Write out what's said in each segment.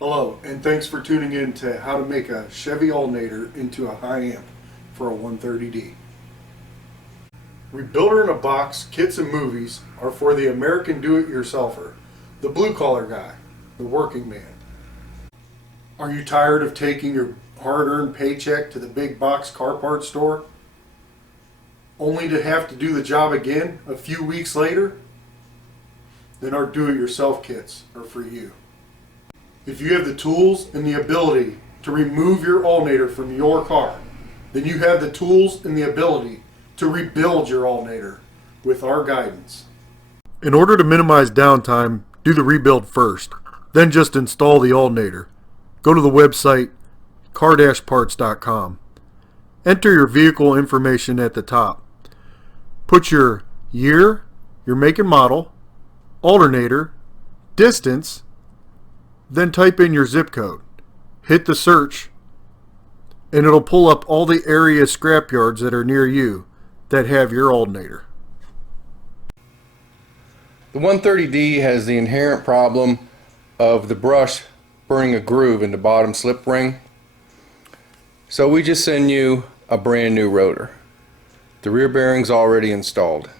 Hello, and thanks for tuning in to how to make a Chevy Alternator into a high amp for a 130D. Rebuilder in a box kits and movies are for the American do-it-yourselfer, the blue-collar guy, the working man. Are you tired of taking your hard-earned paycheck to the big box car parts store, only to have to do the job again a few weeks later? Then our do-it-yourself kits are for you. If you have the tools and the ability to remove your alternator from your car, then you have the tools and the ability to rebuild your alternator with our guidance. In order to minimize downtime, do the rebuild first, then just install the alternator. Go to the website car-parts.com. Enter your vehicle information at the top. Put your year, your make and model, alternator, distance, then type in your zip code. Hit the search, and it'll pull up all the area scrap yards that are near you that have your alternator. The 130D has the inherent problem of the brush burning a groove in the bottom slip ring. So we just send you a brand new rotor. The rear bearing's already installed.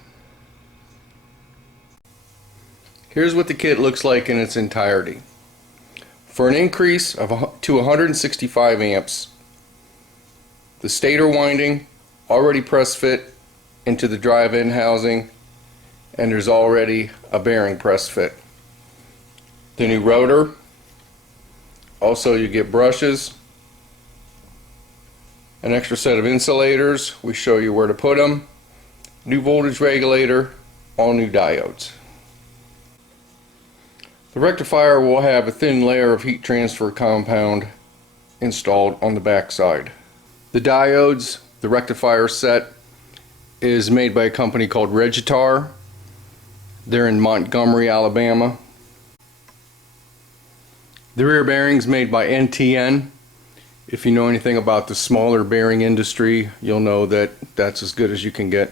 Here's what the kit looks like in its entirety. For an increase to 165 amps, the stator winding already press fit into the drive-in housing, and there's already a bearing press fit. The new rotor, also you get brushes, an extra set of insulators, we show you where to put them, new voltage regulator, all new diodes. The rectifier will have a thin layer of heat transfer compound installed on the back side. The diodes, the rectifier set, is made by a company called Regulator. They're in Montgomery, Alabama. The rear bearings made by NTN. If you know anything about the smaller bearing industry, you'll know that that's as good as you can get.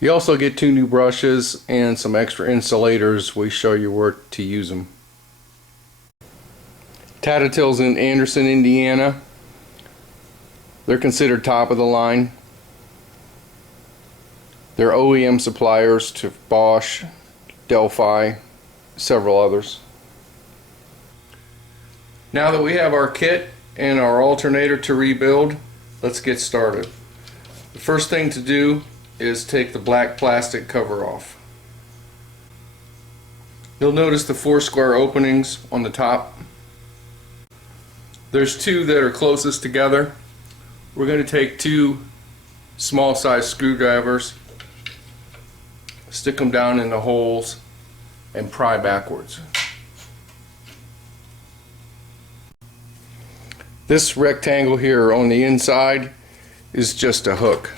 You also get two new brushes and some extra insulators. We show you where to use them. Tatatil's in Anderson, Indiana. They're considered top of the line. They're OEM suppliers to Bosch, Delphi, several others. Now that we have our kit and our alternator to rebuild, let's get started. The first thing to do is take the black plastic cover off. You'll notice the 4 square openings on the top. There's 2 that are closest together. We're going to take 2 small size screwdrivers, stick them down in the holes, and pry backwards. This rectangle here on the inside is just a hook.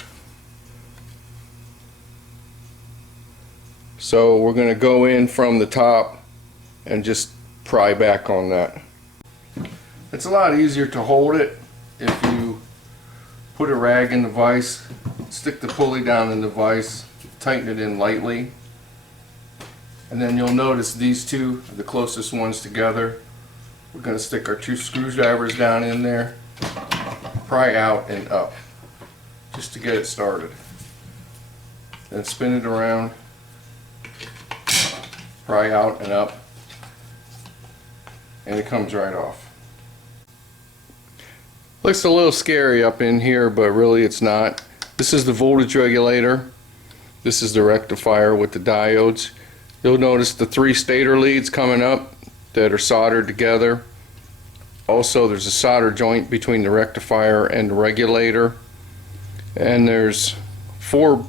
So we're going to go in from the top and just pry back on that. It's a lot easier to hold it if you put a rag in the vise, stick the pulley down in the vise, tighten it in lightly, and then you'll notice these 2 are the closest ones together. We're going to stick our 2 screwdrivers down in there, pry out and up just to get it started. Then spin it around, pry out and up, and it comes right off. Looks a little scary up in here, but really it's not. This is the voltage regulator. This is the rectifier with the diodes. You'll notice the 3 stator leads coming up that are soldered together. Also, there's a solder joint between the rectifier and the regulator, and there's 4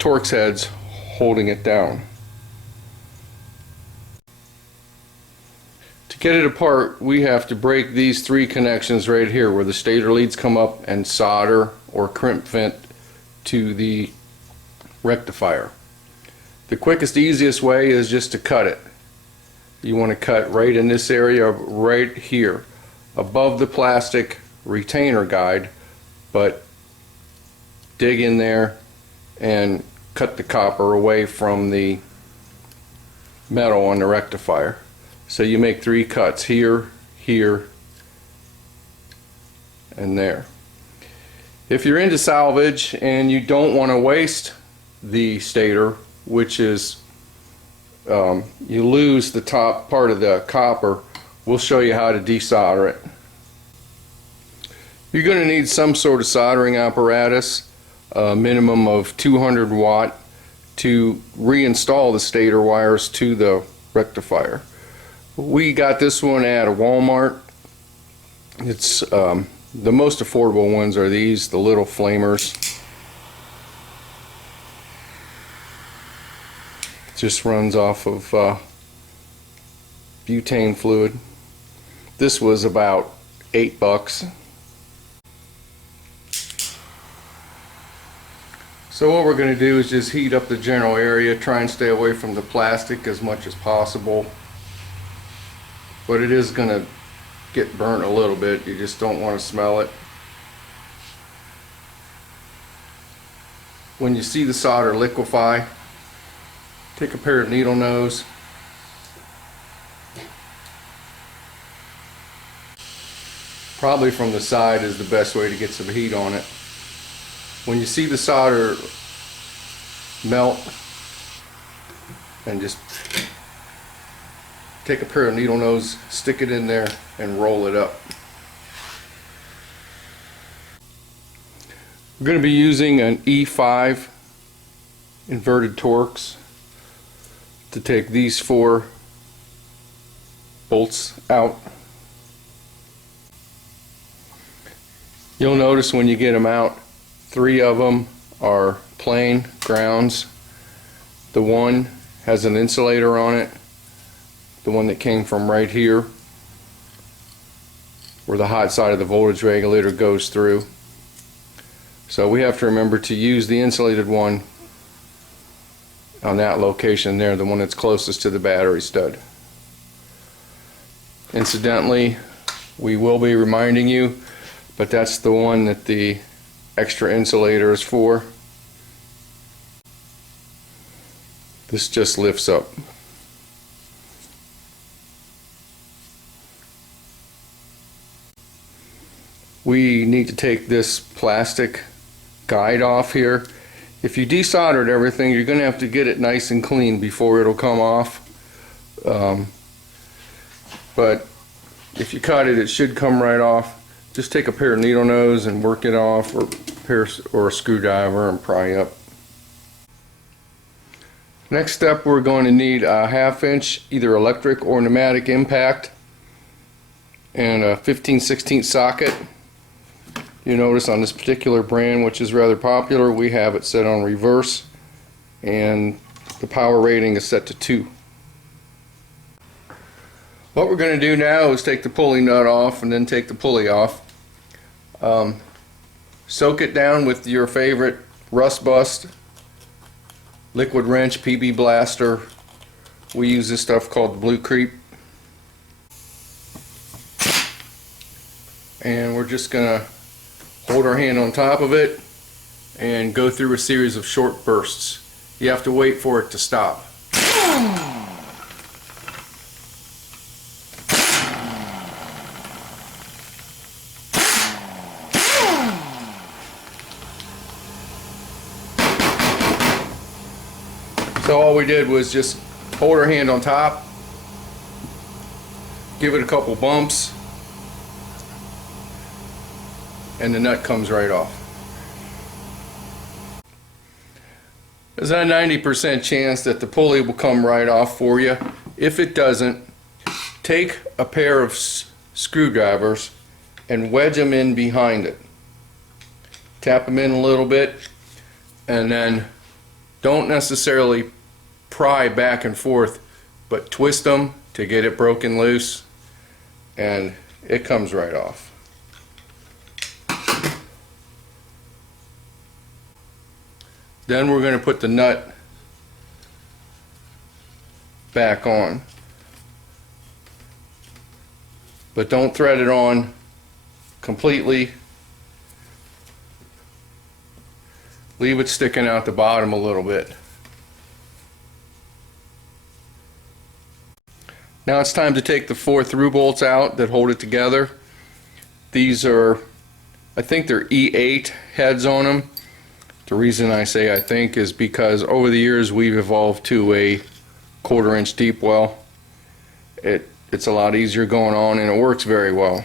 Torx heads holding it down. To get it apart, we have to break these 3 connections right here where the stator leads come up and solder or crimp vent to the rectifier. The quickest, easiest way is just to cut it. You want to cut right in this area right here above the plastic retainer guide, but dig in there and cut the copper away from the rectifier. This is the 130D. This is the rectifier with the diodes. You'll notice the 3 stator leads coming up that are soldered together. Also, there's a solder joint between the rectifier and the regulator, and there's 4 Torx heads holding it down. To get it apart, we have to break these 3 connections right here where the stator leads come up and solder or crimp vent to the rectifier. The quickest, easiest way is just to cut it. You want to cut right in this area above the plastic retainer guide, but dig in there and cut the copper away from the metal on the rectifier. So you make 3 cuts here, here, and there. If you're into salvage and you don't want to waste the stator, which is you lose the top part of the copper, we'll show you how to desolder it. You're going to need some sort of soldering apparatus, a minimum of 200 watt, to reinstall the stator wires to the rectifier. We got this one at a Walmart. It's the most affordable ones are these, the little flamers. Just runs off of butane fluid. This was about $8. So what we're going to do is just heat up the general area, try and stay away from the plastic as much as possible. But it is going to get burnt a little bit, you just don't want to smell it. When you see the solder liquefy, take a pair of needle nose, probably from the side is the best way to get some heat on it. When you see the solder melt, and just take a pair of needle nose, stick it in there and roll it up. We're going to be using an E5 inverted Torx to take these 4 bolts out. You'll notice when you get them out, 3 of them are plain grounds. The one has an insulator on it, the one that came from right here where the hot side of the voltage regulator goes through. So we have to remember to use the insulated one on that location there, the one that's closest to the battery stud. Incidentally, we will be reminding you, but that's the one that the extra insulator is for. This just lifts up. We need to take this plastic guide off here. If you desoldered everything, you're going to have to get it nice and clean before it'll come off. But if you cut it, it should come right off. Just take a pair of needle nose and work it off, or a screwdriver and pry up. Next step, we're going to need a 1/2 inch either electric or pneumatic impact and a 15/16 socket. You notice on this particular brand, which is rather popular, we have it set on reverse and the power rating is set to 2. What we're going to do now is take the pulley nut off and then take the pulley off. Soak it down with your favorite rust bust, liquid wrench, PB blaster. We use this stuff called the Blue Creep. And we're just going to hold our hand on top of it and go through a series of short bursts. You have to wait for it to stop. So all we did was just hold our hand on top, give it a couple bumps, and the nut comes right off. There's a 90% chance that the pulley will come right off for you. If it doesn't, take a pair of screwdrivers and wedge them in behind it. Tap them in a little bit, and then don't necessarily pry back and forth, but twist them to get it broken loose, and it comes right off. Then we're going to put the nut back on, but don't thread it on completely. Leave it sticking out the bottom a little bit. Now it's time to take the 4 through bolts out that hold it together. These are, I think they're E8 heads on them. The reason I say I think is because over the years we've evolved to a 1/4 inch deep well. It's a lot easier going on and it works very well.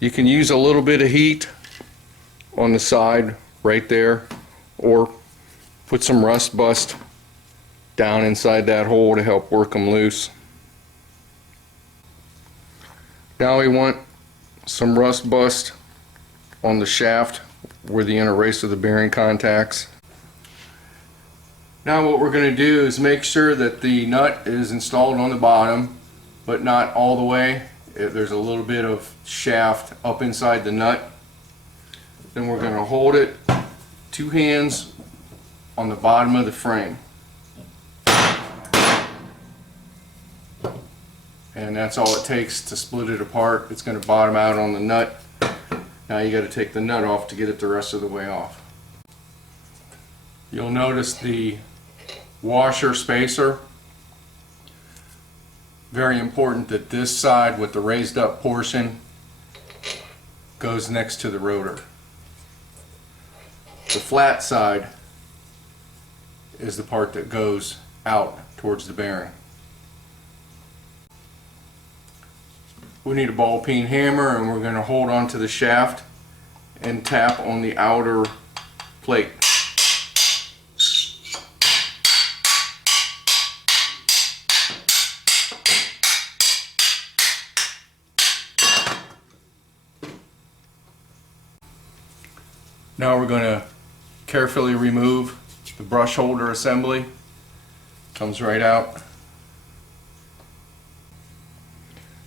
You can use a little bit of heat on the side right there, or put some rust bust down inside that hole to help work them loose. Now we want some rust bust on the shaft where the inner race of the bearing contacts. Now what we're going to do is make sure that the nut is installed on the bottom, but not all the way. There's a little bit of shaft up inside the nut. Then we're going to hold it 2 hands on the bottom of the frame. And that's all it takes to split it apart. It's going to bottom out on the nut. Now you got to take the nut off to get it the rest of the way off. You'll notice the washer spacer. Very important that this side with the raised up portion goes next to the rotor. The flat side is the part that goes out towards the bearing. We need a ball peen hammer, and we're going to hold onto the shaft and tap on the outer plate. Now we're going to carefully remove the brush holder assembly. Comes right out.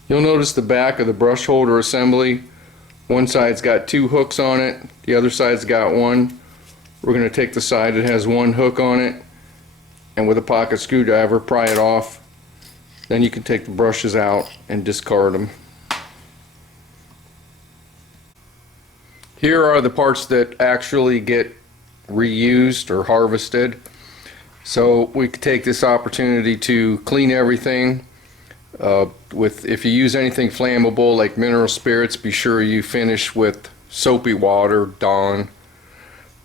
You'll notice the back of the brush holder assembly. One side's got 2 hooks on it, the other side's got 1. We're going to take the side that has 1 hook on it, and with a pocket screwdriver pry it off. Then you can take the brushes out and discard them. Here are the parts that actually get reused or harvested. So we could take this opportunity to clean everything. If you use anything flammable like mineral spirits, be sure you finish with soapy water, Dawn.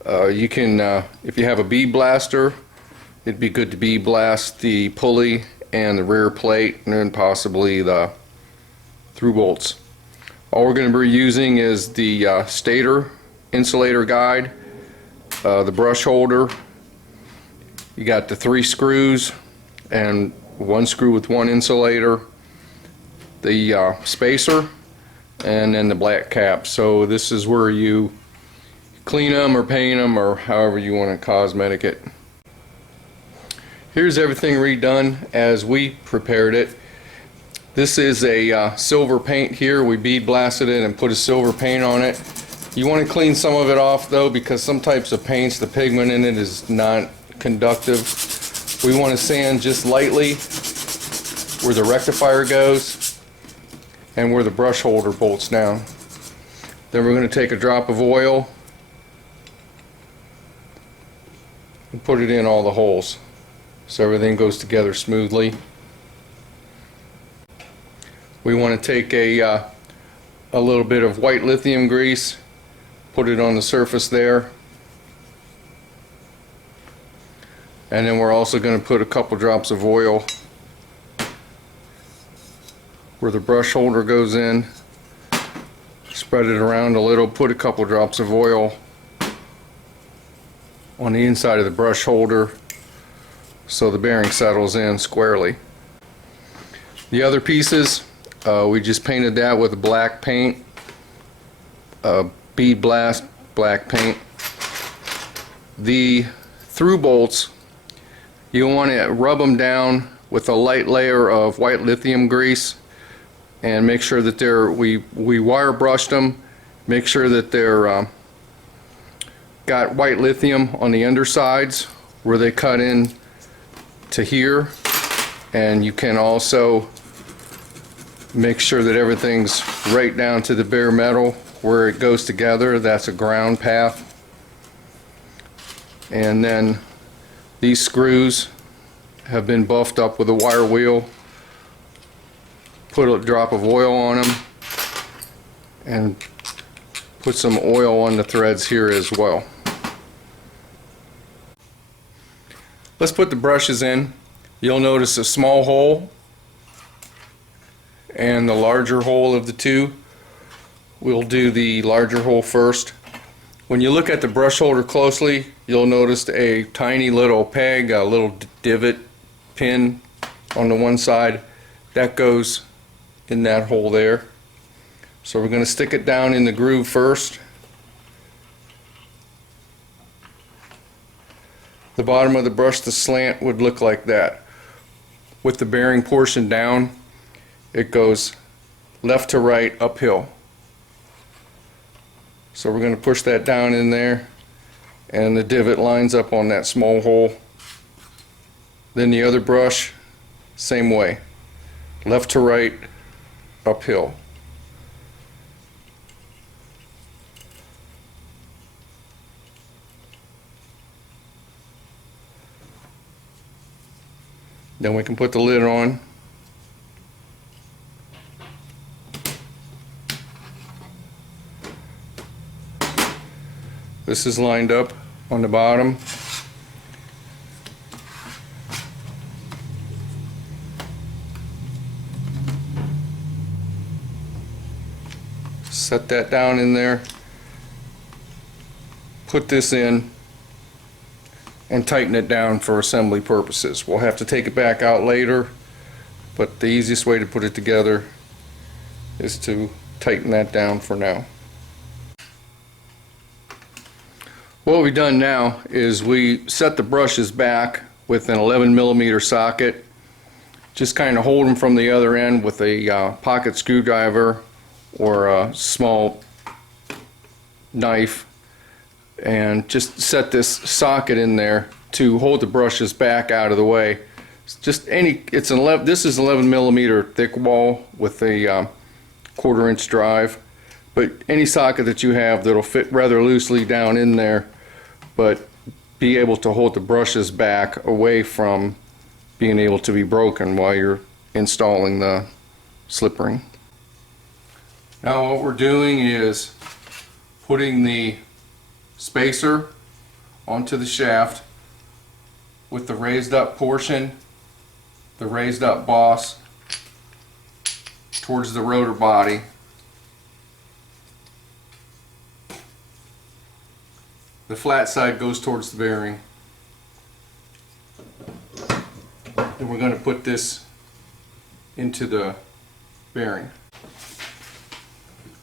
You can, if you have a bead blaster, it'd be good to bead blast the pulley and the rear plate, and then possibly the through bolts. All we're going to be using is the stator insulator guide, the brush holder. You got the 3 screws and 1 screw with 1 insulator, the spacer, and then the black cap. So this is where you clean them or paint them or however you want to cosmetic it. Here's everything redone as we prepared it. This is a silver paint here. We bead blasted it and put a silver paint on it. You want to clean some of it off though, because some types of paints, the pigment in it is not conductive. We want to sand just lightly where the rectifier goes and where the brush holder bolts down. Then we're going to take a drop of oil and put it in all the holes so everything goes together smoothly. We want to take a little bit of white lithium grease, put it on the surface there, and then we're also going to put a couple drops of oil where the brush holder goes in, spread it around a little, put a couple drops of oil on the inside of the brush holder so the bearing settles in squarely. The other pieces, we just painted that with black paint, bead blast black paint. The through bolts, you want to rub them down with a light layer of white lithium grease and make sure that we wire brushed them, make sure that they're got white lithium on the undersides where they cut in to here, and you can also make sure that everything's right down to the bare metal where it goes together. That's a ground path. And then these screws have been buffed up with a wire wheel put a drop of oil on them and put some oil on the threads here as well. Let's put the brushes in. You'll notice a small hole and the larger hole of the two. We'll do the larger hole first. When you look at the brush holder closely, you'll notice a tiny little peg, a little divot pin on the one side. That goes in that hole there. So we're going to stick it down in the groove first. The bottom of the brush, the slant, would look like that. With the bearing portion down, it goes left to right uphill. So we're going to push that down in there, and the divot lines up on that small hole. Then the other brush, same way, left to right uphill. Then we can put the lid on. This is lined up on the bottom. Set that down in there. Put this in and tighten it down for assembly purposes. We'll have to take it back out later, but the easiest way to put it together is to tighten that down for now. What we've done now is we set the brushes back with an 11mm socket. Just kind of hold them from the other end with a pocket screwdriver or a small knife, and just set this socket in there to hold the brushes back out of the way. Just any, it's an 11, this is 11mm thick wall with a 1/4 inch drive, but any socket that you have that'll fit rather loosely down in there, but be able to hold the brushes back away from being able to be broken while you're installing the slip ring. Now what we're doing is putting the spacer onto the shaft with the raised up portion, the raised up boss, towards the rotor body. The flat side goes towards the bearing. Then we're going to put this into the bearing.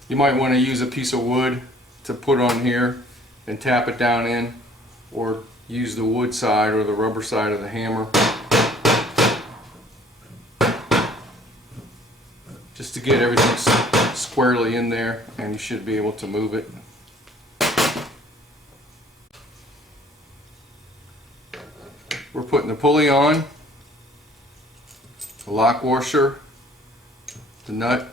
You might want to use a piece of wood to put on here and tap it down in, or use the wood side or the rubber side of the hammer just to get everything squarely in there, and you should be able to move it. We're putting the pulley on, the lock washer, the nut.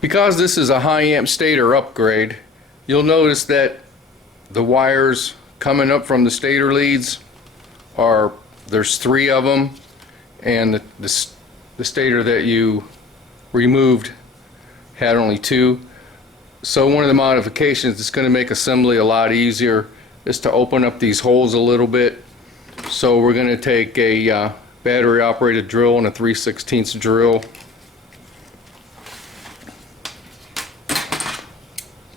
Because this is a high amp stator upgrade, you'll notice that the wires coming up from the stator leads are, there's 3 of them, and the stator that you removed had only 2. So one of the modifications that's going to make assembly a lot easier is to open up these holes a little bit. So we're going to take a battery operated drill and a 3/16 drill.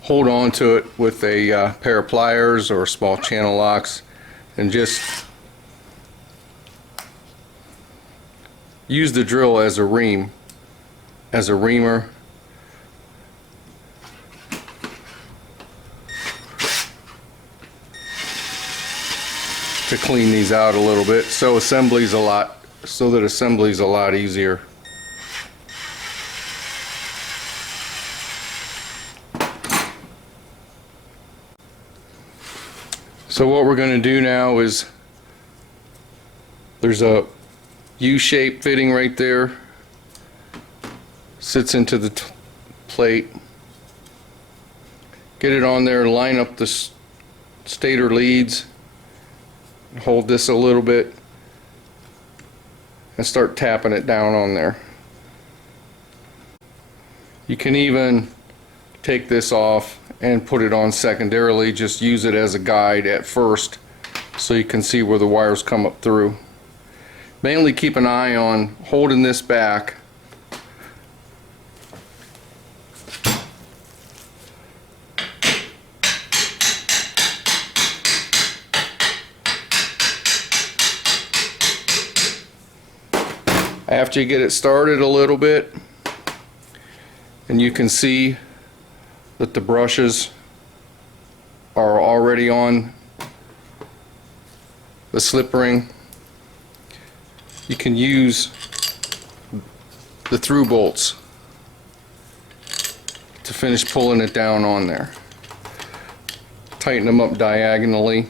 Hold on to it with a pair of pliers or small channel locks, and just use the drill as a reamer to clean these out a little bit, so that assembly's a lot easier. So what we're going to do now is, there's a U-shaped fitting right there, sits into the plate. Get it on there, line up the stator leads, hold this a little bit, and start tapping it down on there. You can even take this off and put it on secondarily, just use it as a guide at first so you can see where the wires come up through. Mainly keep an eye on holding this back after you get it started a little bit, and you can see that the brushes are already on the slip ring. You can use the through bolts to finish pulling it down on there. Tighten them up diagonally.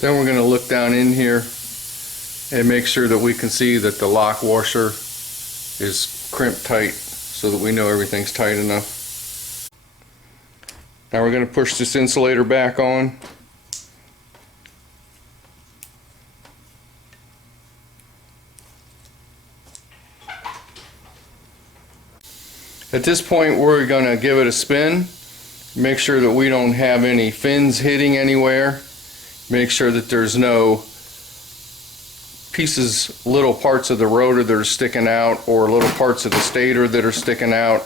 Then we're going to look down in here and make sure that we can see that the lock washer is crimped tight so that we know everything's tight enough. Now we're going to push this insulator back on. At this point we're going to give it a spin. Make sure that we don't have any fins hitting anywhere. Make sure that there's no pieces, little parts of the rotor that are sticking out, or little parts of the stator that are sticking out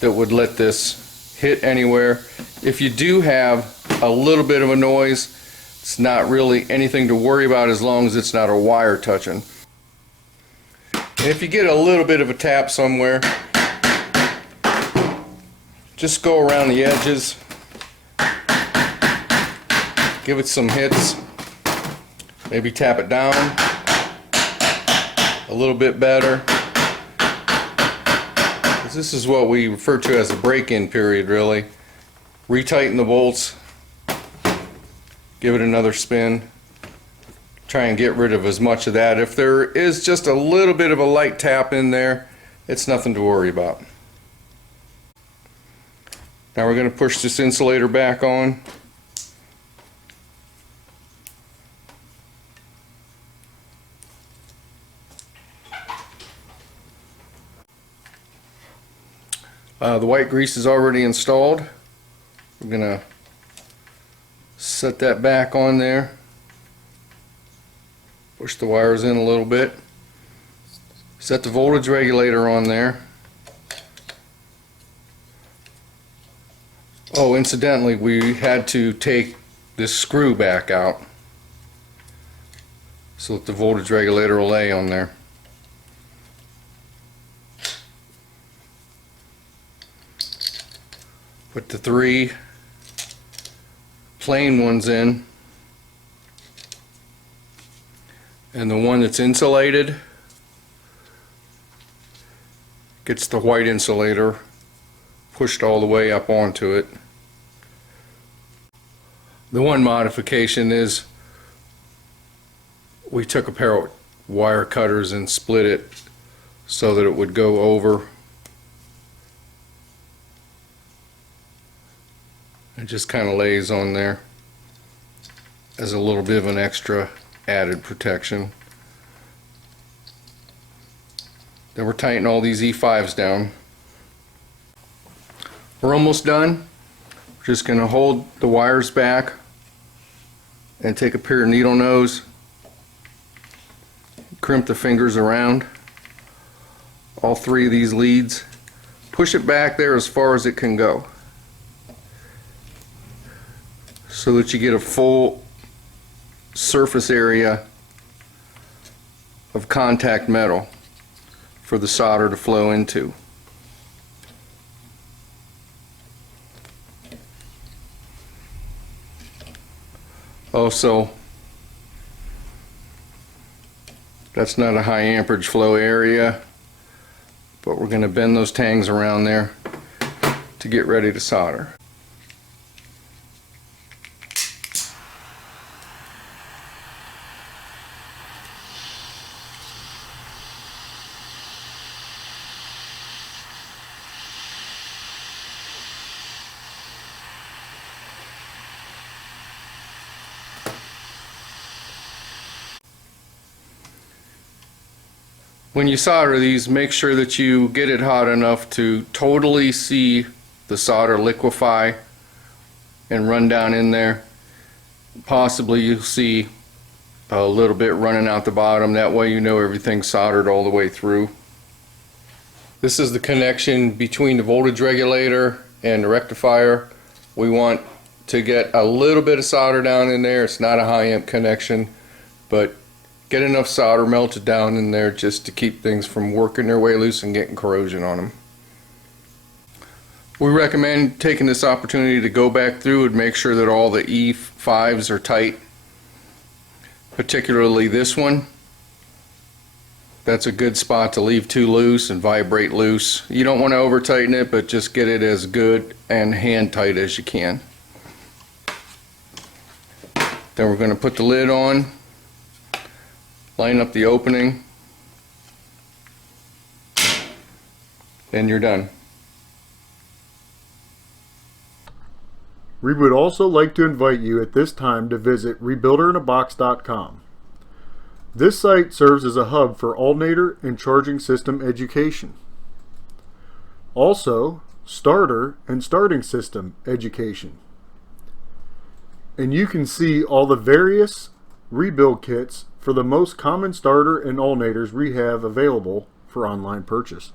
that would let this hit anywhere. If you do have a little bit of a noise, it's not really anything to worry about as long as it's not a wire touching. And if you get a little bit of a tap somewhere, just go around the edges. Give it some hits, maybe tap it down a little bit better. This is what we refer to as a break-in period, really. Retighten the bolts, give it another spin, try and get rid of as much of that. If there is just a little bit of a light tap in there, it's nothing to worry about. Now we're going to push this insulator back on. The white grease is already installed. We're going to set that back on there. Push the wires in a little bit. Set the voltage regulator on there. Oh, incidentally, we had to take this screw back out so that the voltage regulator will lay on there. Put the 3 plain ones in, and the one that's insulated gets the white insulator pushed all the way up onto it. The one modification is we took a pair of wire cutters and split it so that it would go over. It just kind of lays on there as a little bit of an extra added protection. Then we're tightening all these E5s down. We're almost done. We're just going to hold the wires back and take a pair of needle nose, crimp the fingers around all 3 of these leads, push it back there as far as it can go, so that you get a full surface area of contact metal for the solder to flow into. Also, that's not a high amperage flow area. but we're going to bend those tangs around there to get ready to solder. When you solder these, make sure that you get it hot enough to totally see the solder liquefy and run down in there. Possibly you'll see a little bit running out the bottom. That way you know everything's soldered all the way through. This is the connection between the voltage regulator and the rectifier. We want to get a little bit of solder down in there. It's not a high amp connection, but get enough solder melted down in there just to keep things from working their way loose and getting corrosion on them. We recommend taking this opportunity to go back through and make sure that all the E5s are tight, particularly this one. That's a good spot to leave too loose and vibrate loose. You don't want to over tighten it, but just get it as good and hand tight as you can. Then we're going to put the lid on. Line up the opening, and you're done. We would also like to invite you at this time to visit rebuilderinabox.com. This site serves as a hub for alternator and charging system education. Also, starter and starting system education. And you can see all the various rebuild kits for the most common starter and alternators we have available for online purchase.